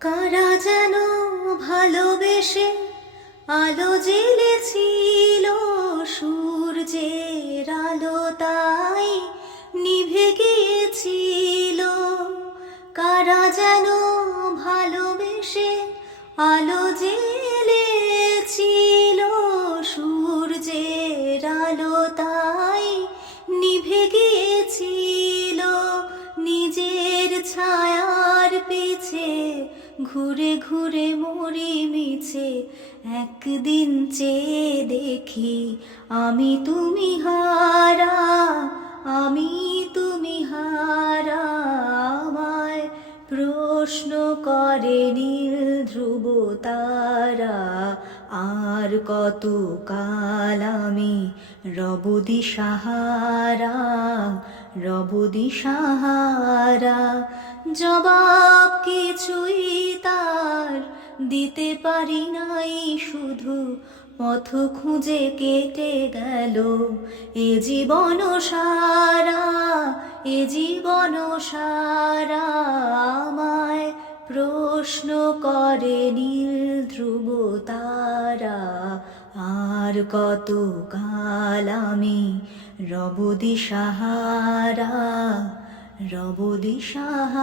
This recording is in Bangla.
কারা যেন ভালোবেসে আলো জ্বেলেছিল, সূর্যের আলো তাই নিভে গিয়েছিল। কারা যেন ভালোবেসে আলো জ্বেলেছিল, সূর্যের আলো তাই নিভে গিয়েছিল। নিজের ছায়ার পিছে ঘুরে ঘুরে মরি মিছে, একদিন চেয়ে দেখি আমি তুমি হারা, আমি তুমি হারা। আমায় প্রশ্ন করে নীল ধ্রুব তারা, আর কত কাল আমি রব দিশাহারা, রব দিশাহারা। জবাব কিছুই তার দিতে পারি নাই, শুধু পথ খুঁজে কেটে গেল এ জীবন সারা, এ জীবন সারা। আমায় প্রশ্ন করে নীল ধ্রুব তারা, আর কত কাল আমি রব দিশাহারা, রব দিশাহারা।